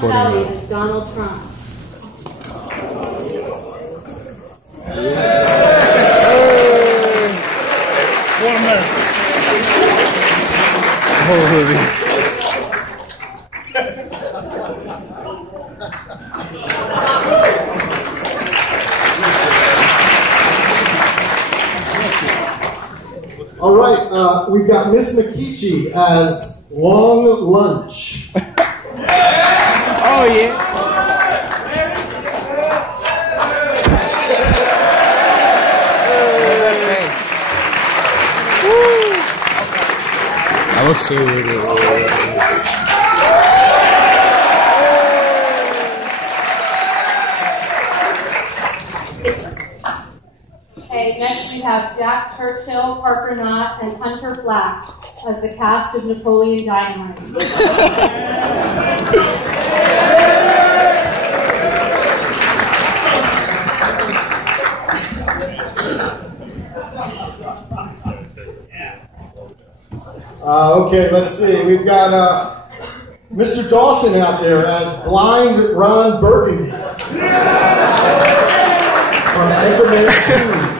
Sally as Donald Trump. All right, we've got Miss McKeechee as Long Lunch. Oh, yeah. I look so weird. Okay, next we have Jack Churchill, Parker Knott, and Hunter Flack as the cast of Napoleon Dynamite. Okay, let's see. We've got Mr. Dawson out there as Blind Ron Burgundy from Anchorman 2.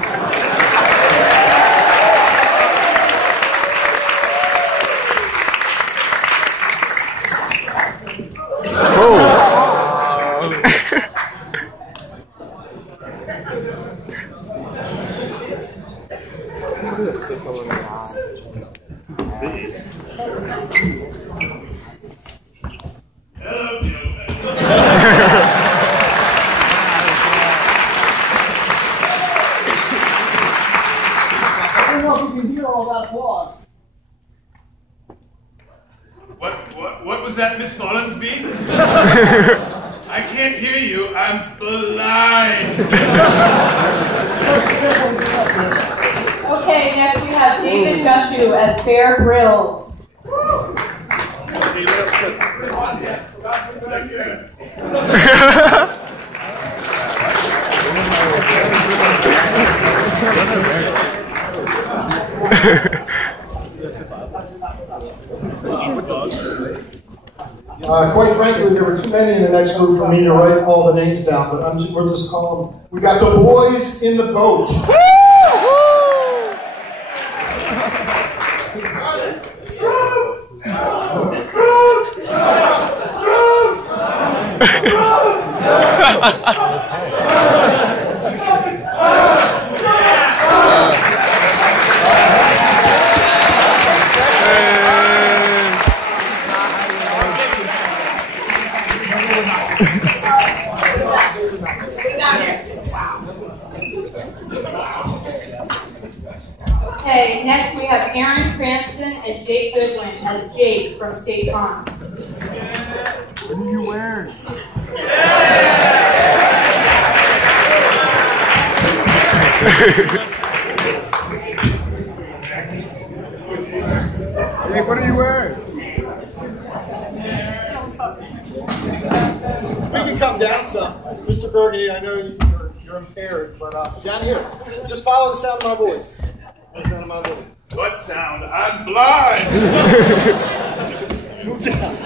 What was that, Miss Follinsby? I can't hear you. I'm blind. Okay, next we have David Gushu as Bear Grylls. Quite frankly, there were too many in the next group for me to write all the names down, but we'll just call them. We got the boys in the boat. Okay, next we have Aaron Cranston and Jake Goodwin as Jake from State Farm. What are you wearing? Hey, what are you wearing? We can come down some. Mr. Burgundy, I know you're impaired, but down here. Just follow the sound of my voice. The sound of my voice. What sound? I'm blind. Move down.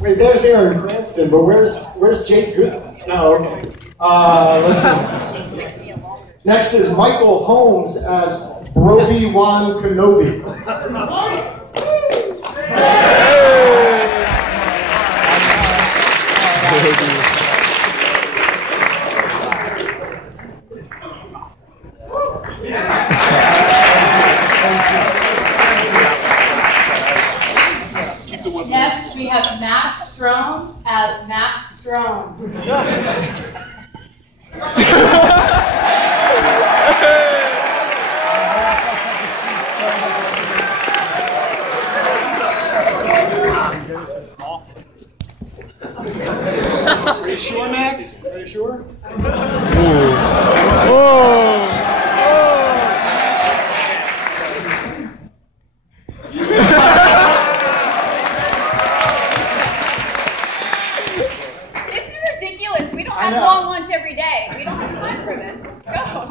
Wait, there's Aaron Cranston, but where's Jake Goodwin? Oh, okay. Let's see. Next is Michael Holmes as Obi-Wan Kenobi. Next, we have Max Strome as Max Strome. Are you sure, Max? Are you sure? Long lunch every day. We don't have time for this. Go.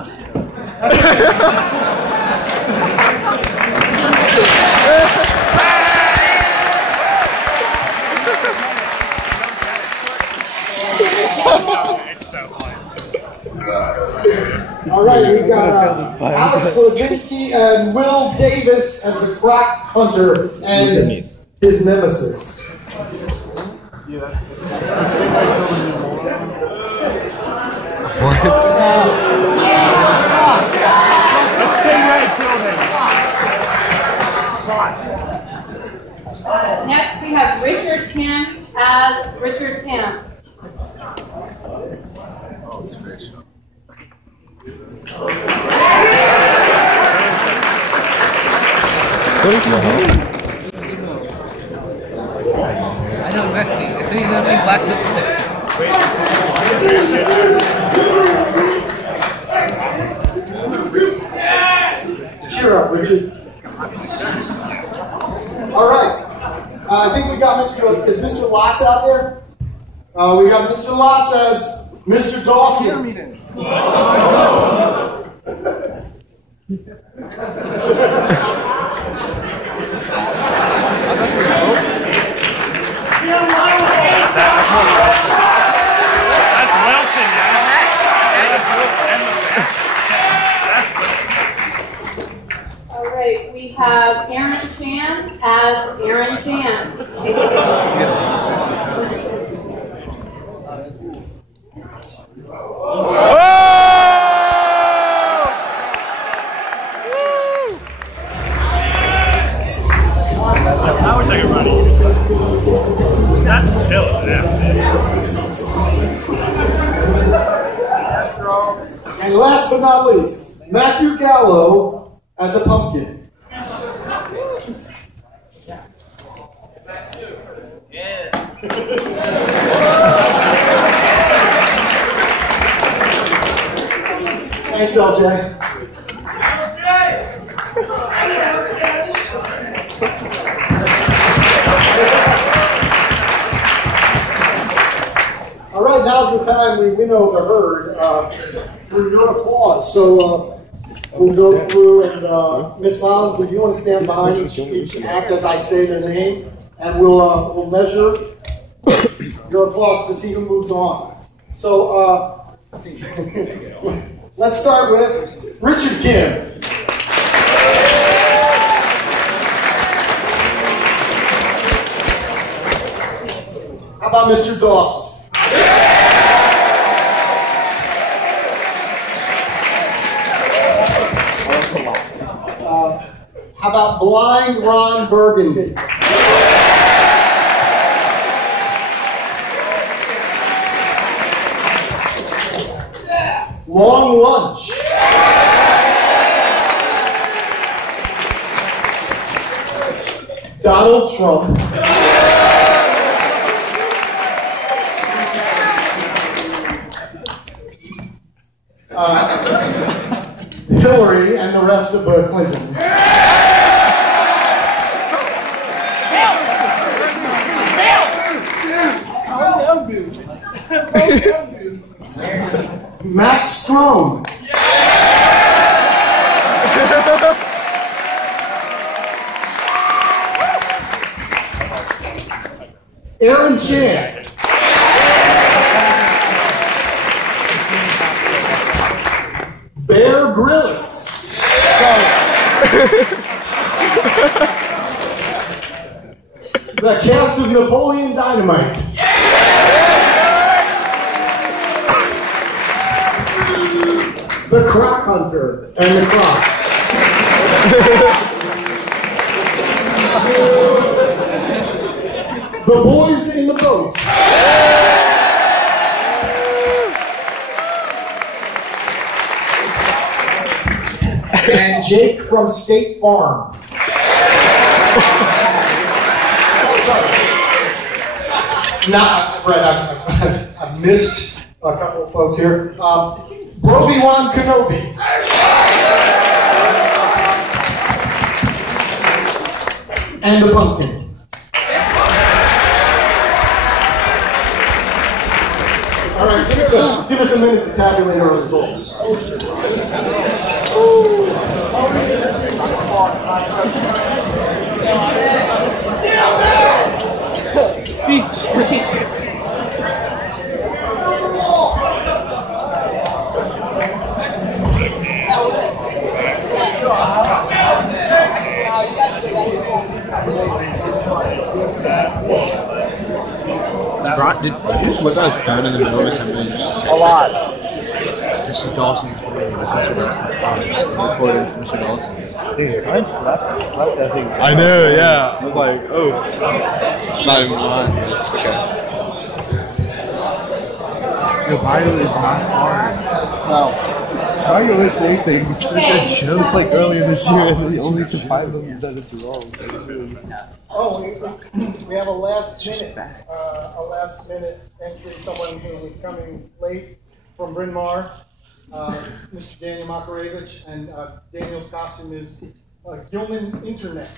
Slavinsky and Will Davis as the crack hunter and his nemesis. Let's stay right till then. Next, we have Richard Kim as Richard Kim. What is that? I know exactly. It's only gonna be black lipstick. Cheer up, Richard. All right. I think we got is Mr. Lotz out there? We got Mr. Lotz as Mr. Dawson. That's Wilson, yeah. All right, we have Aaron Chan as Aaron Chan. I wish I could run it. That's chill, yeah. And last but not least, Matthew Gallo as a pumpkin. Thanks, LJ. All right, now's the time we winnow the herd through your applause. So we'll go through and Ms. Collins, would you want to stand behind each act as I say their name, and we'll measure your applause to see who moves on. So let's start with Richard Kim. How about Mr. Dawson? How about Blind Ron Burgundy? Long Lunch. Donald Trump. Hillary and the rest of the Clintons. Max Strome. Aaron Chan. Bear Grylls. The cast of Napoleon Dynamite. The Crack Hunter and the Croc. The Boys in the Boat. And Jake from State Farm. I've missed a couple of folks here. Obi-Wan Kenobi. And the pumpkin. All right, give us a minute to tabulate our results. Did you just whip out his phone in the middle of assembly? A lot. This is Dawson's phone. This is Mr. Dawson's phone. Recording from Mr. Dawson. Dude, I slapped that thing. I know, yeah. I was like, oh. It's not even mine. Okay. The Bible is not hard. No. Why are you always saying things? Just like earlier this year, and only to find them that it's wrong. Oh, we have a last minute entry. Someone who was coming late from Bryn Mawr, Mr. Daniel Makarevich, and Daniel's costume is Gilman Internet.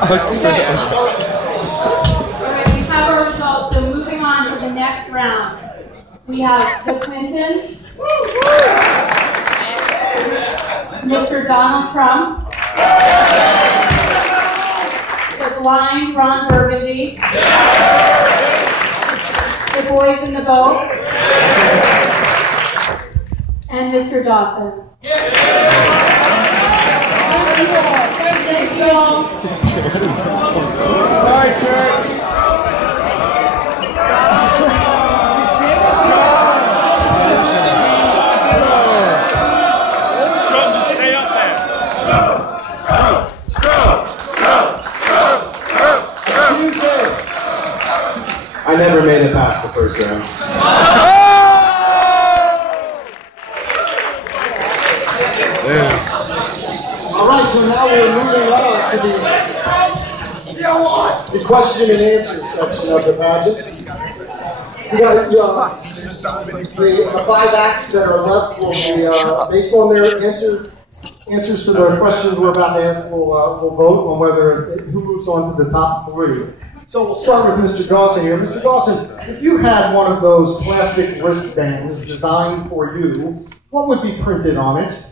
Alright, we have our results, so moving on to the next round. We have the Clintons, Mr. Donald Trump, the blind Ron Burgundy, the boys in the boat, and Mr. Dawson. Thank you all. Bye, church. Just stay up there. I never made it past the first round. All right, so now we're moving on to the question and answer section of the pageant. We got the 5 acts that are left will be based on their answers to the questions we're about to ask. We'll vote on who moves on to the top 3. So we'll start with Mr. Dawson here. Mr. Dawson, if you had one of those plastic wristbands designed for you, what would be printed on it?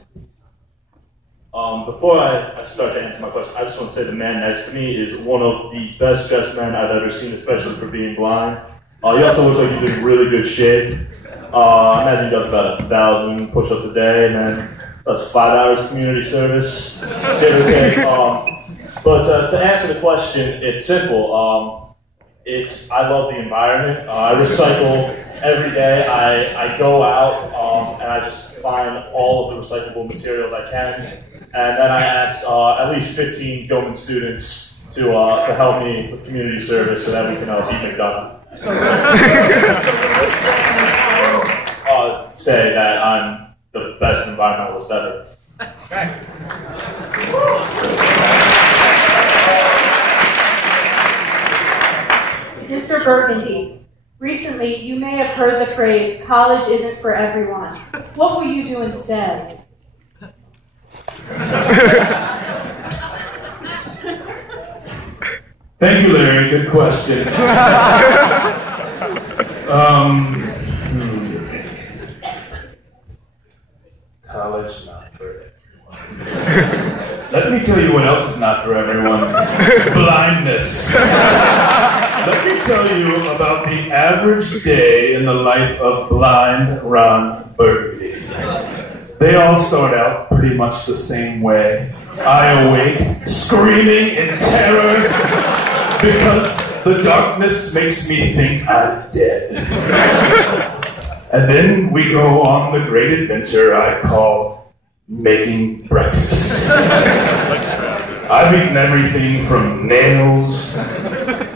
Before I start to answer my question, I just want to say the man next to me is one of the best dressed men I've ever seen, especially for being blind. He also looks like he's in really good shape. I imagine he does about 1,000 push-ups a day, and then does 5 hours community service, give or take. But to answer the question, it's simple. I love the environment. I recycle every day. I go out and I just find all of the recyclable materials I can. And then I asked at least 15 Gilman students to help me with community service so that we can beat McDonough. Say that I'm the best environmentalist ever. Mr. Burgundy, recently you may have heard the phrase, college isn't for everyone. What will you do instead? Thank you, Larry. Good question. College, not for everyone. Let me tell you what else is not for everyone. Blindness. Let me tell you about the average day in the life of blind Ron Burgundy. They all start out pretty much the same way. I awake, screaming in terror, because the darkness makes me think I'm dead. And then we go on the great adventure I call making breakfast. I've eaten everything from nails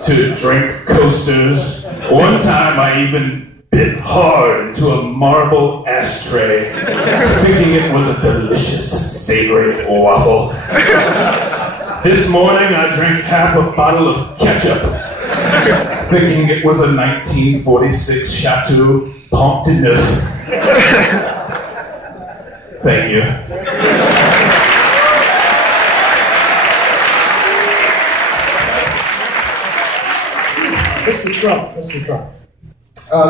to drink coasters. One time I even bit hard into a marble ashtray, thinking it was a delicious, savory waffle. This morning I drank half a bottle of ketchup, thinking it was a 1946 Chateau Pont de Neuf. Thank you. Mr. Trump.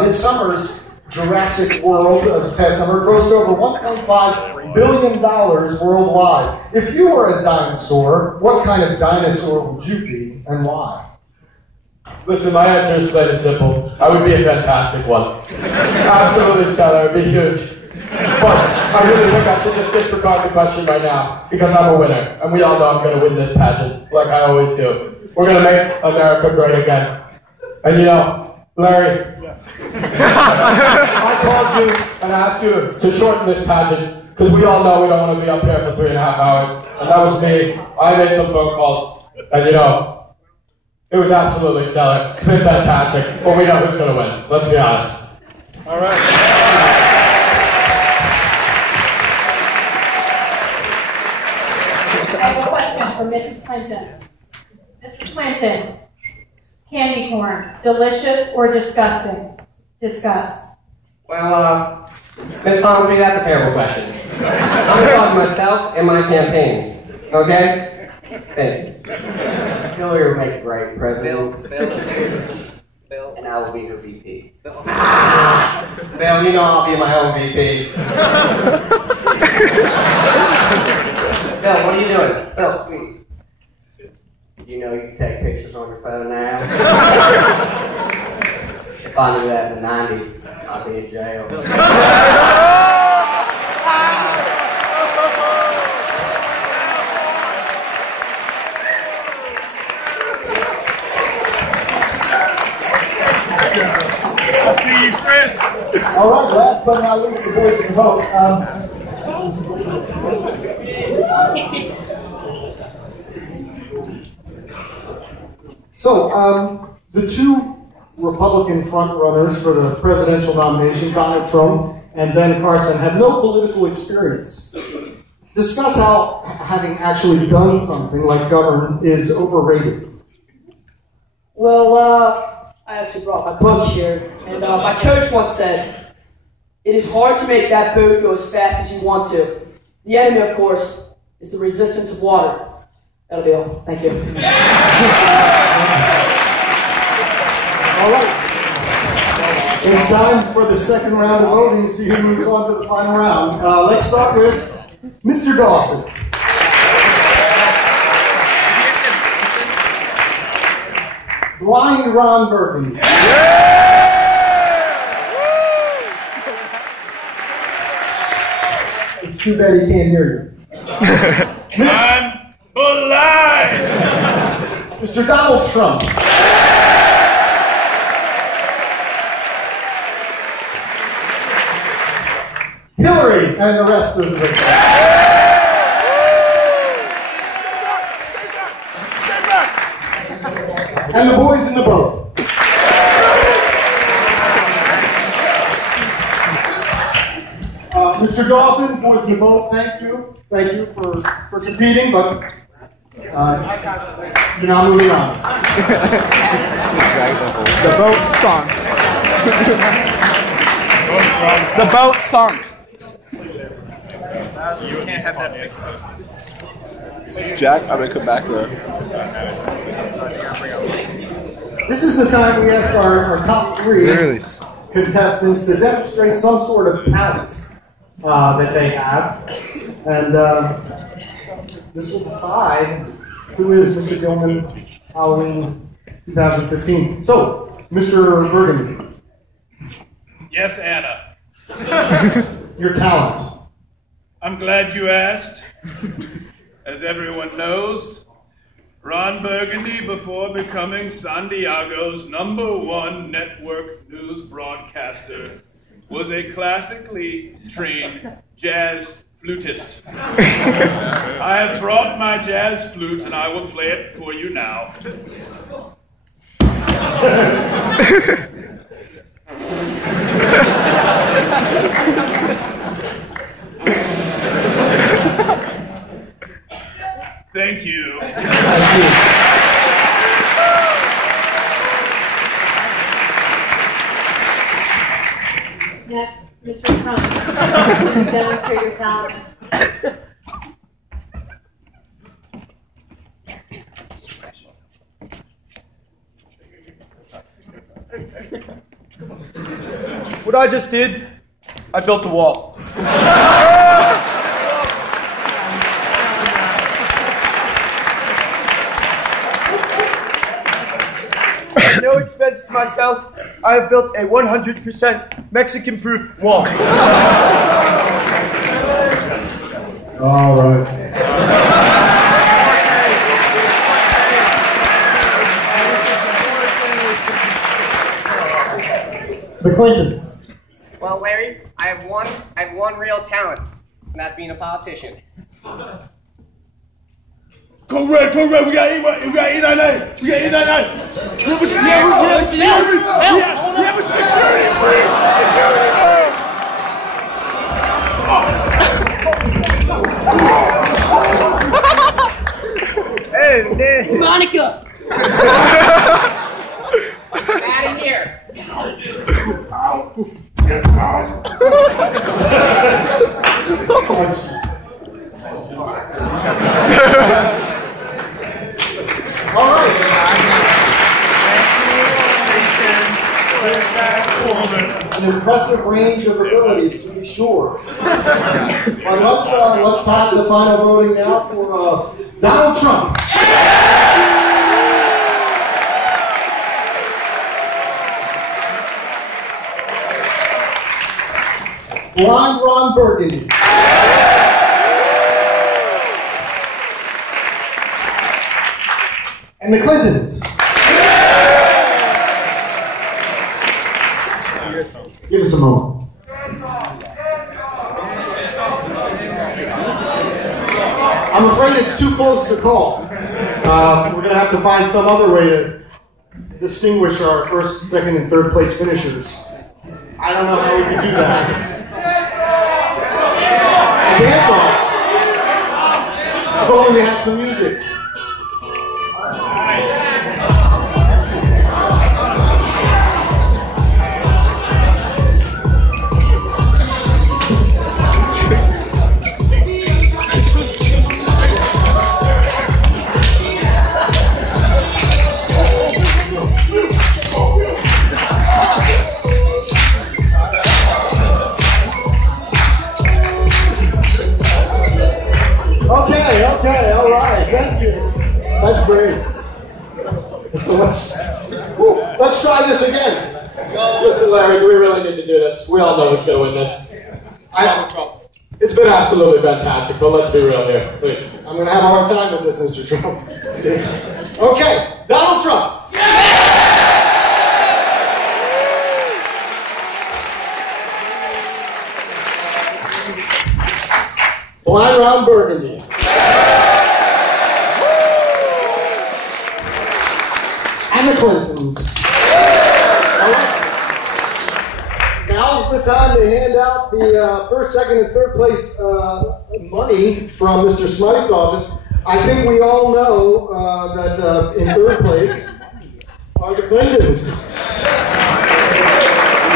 This summer's Jurassic World this past summer grossed over $1.5 billion worldwide. If you were a dinosaur, what kind of dinosaur would you be and why? Listen, my answer is plain and simple. I would be a fantastic one. Absolutely stellar, it'd be huge. But I really think I should just disregard the question right now, because I'm a winner, and we all know I'm going to win this pageant, like I always do. We're going to make America great again. And you know, Larry, I called you and asked you to shorten this pageant, because we all know we don't want to be up here for 3.5 hours, and that was me. I made some phone calls, and you know, it was absolutely stellar. It's been fantastic, but we know who's going to win. Let's be honest. All right. I have a question for Mrs. Clinton. Mrs. Clinton, candy corn, delicious or disgusting? Discuss. Well, Miss Humphrey, that's a terrible question. I'm talking myself and my campaign, okay? Thank you. Hillary will make a great president. Bill. And I will be her VP. Bill, you know I'll be my own VP. Bill, what are you doing? Bill, sweet. You know you can take pictures on your phone now? If I knew that in the 90s, I'd be in jail. I'll see you, Chris. All right, last but not least, the voice of the vote. The two Republican frontrunners for the presidential nomination, Donald Trump and Ben Carson, have no political experience. Discuss how having actually done something like govern is overrated. Well, I actually brought my book here, and my coach once said, "It is hard to make that boat go as fast as you want to. The enemy, of course, is the resistance of water." That'll be all. Thank you. All right. It's time for the second round of voting to see who moves on to the final round. Let's start with Mr. Dawson. Blind Ron Burgundy. It's too bad he can't hear you. I'm alive! Mr. Donald Trump. Hillary and the rest of the and the boys in the boat. Mr. Dawson, boys in the boat, thank you. Thank you for competing, but you're not moving on. The boat sunk. The boat sunk. You can't have that picture. Jack, I'm gonna come back there. This is the time we ask our top three contestants to demonstrate some sort of talent that they have. And this will decide who is Mr. Gilman Halloween 2015. So, Mr. Burgundy. Yes, Anna. Your talent. I'm glad you asked. As everyone knows, Ron Burgundy, before becoming San Diego's #1 network news broadcaster, was a classically trained jazz flutist. I have brought my jazz flute and I will play it for you now. Thank you. Next, Mr. Trump. Demonstrate your talent. What I just did, I built a wall. no expense to myself, I have built a 100% Mexican-proof wall. All right. The Clintons. Well, Larry, I have one real talent, and that's being a politician. Go red, we got E99. We have a security breach. Hey, man. Monica! Out of here. All right. An impressive range of abilities, to be sure. But let's have the final voting now for Donald Trump. Blind Ron Burgundy. And the Clintons. Give us a moment. I'm afraid it's too close to call. We're going to have to find some other way to distinguish our first, second, and third place finishers. I don't know how we can do that. Dance off. If only we had some music. Okay, all right, thank you. That's great. Let's try this again. Listen, Larry, we really need to do this. We all know who's going to win this. It's been absolutely fantastic, but let's be real here, please. I'm going to have a hard time with this, Mr. Trump. Okay, Donald Trump. Blind Ron Burgundy. And the Clintons. All right. Now's the time to hand out the first, second, and third place money from Mr. Smythe's office. I think we all know that in third place are the Clintons.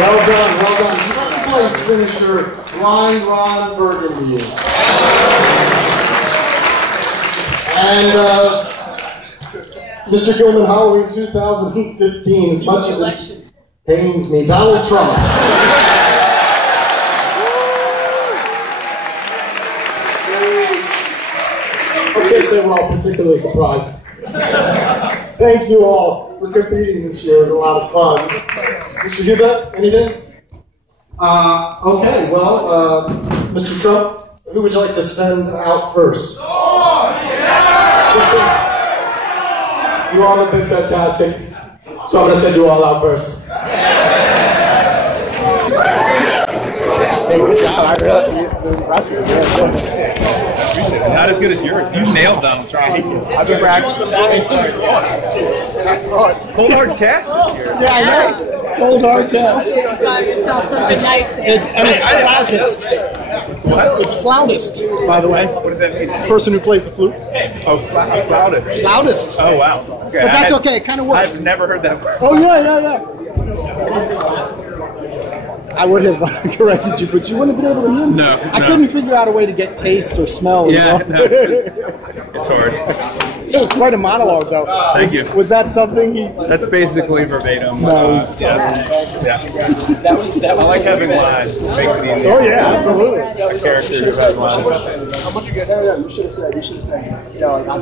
Well done, well done. Second place finisher, Blind Ron Burgundy. And Mr. Gilman Halloween 2015, as much as it pains me, Donald Trump. I can't say we're all particularly surprised. Thank you all for competing this year. It was a lot of fun. Mr. Hubert, anything? Okay, well, Mr. Trump, who would you like to send out first? Listen, you all have been fantastic, so I'm going to send you all out first. Hey, good job. I really, not as good as yours. You nailed Donald Trump. I've been practicing. Cold hard cash this year. Yeah, I know. Cold hard cash. It's flautist. What? It's flautist, by the way. What does that mean? Person who plays the flute. Oh, flautist. Flautist. Oh, wow. Okay. But that's okay. It kind of works. I've never heard that word. Oh, yeah. I would have corrected you, but you wouldn't have been able to hear me. No. I couldn't figure out a way to get taste or smell. Yeah, no, it's hard. It was quite a monologue, though. Thank you. Was that something he? That's basically verbatim. No. Yeah. That was. I like having lines. It makes it easier. Oh yeah, absolutely. A character who has lines. How much you get? No, you should have said. You know, like,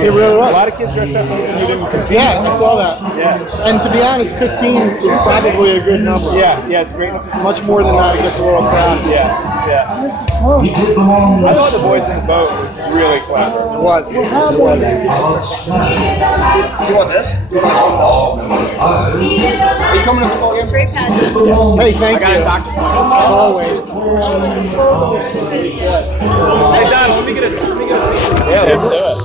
it really was. A lot of kids dressed up like you didn't compete. Yeah, I saw that. Yeah. And to be honest, 15 is probably a good number. Yeah, it's great. Much more than that, it gets a little crowded. Yeah. I thought the boys in the boat was really clever. It was. Do you want this? Are you coming to the ball game? Great pageant. Hey, thank you. As always. Hey, Don, let me get a. Yeah, let's do it.